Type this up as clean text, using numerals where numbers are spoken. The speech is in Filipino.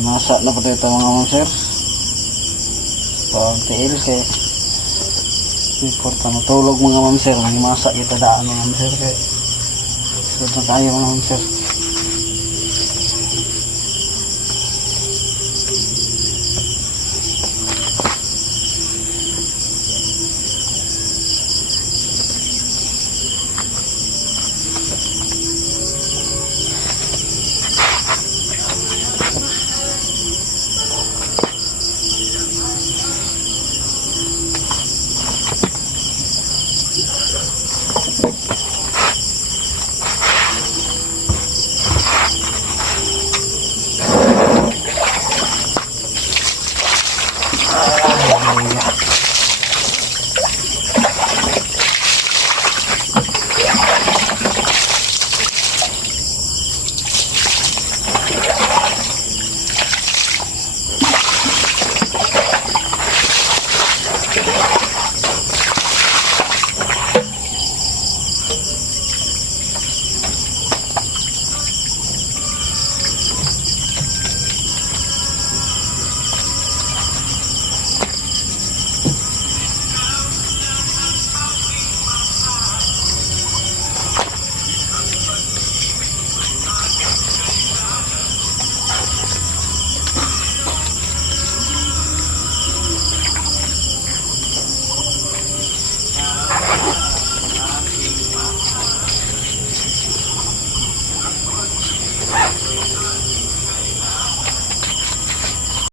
Masa na po ito mga ma'am sir. Pag tiil kay importa matulog mga ma'am sir. May masa kita daan mga ma'am sir. Kaya ito na tayo mga ma'am sir.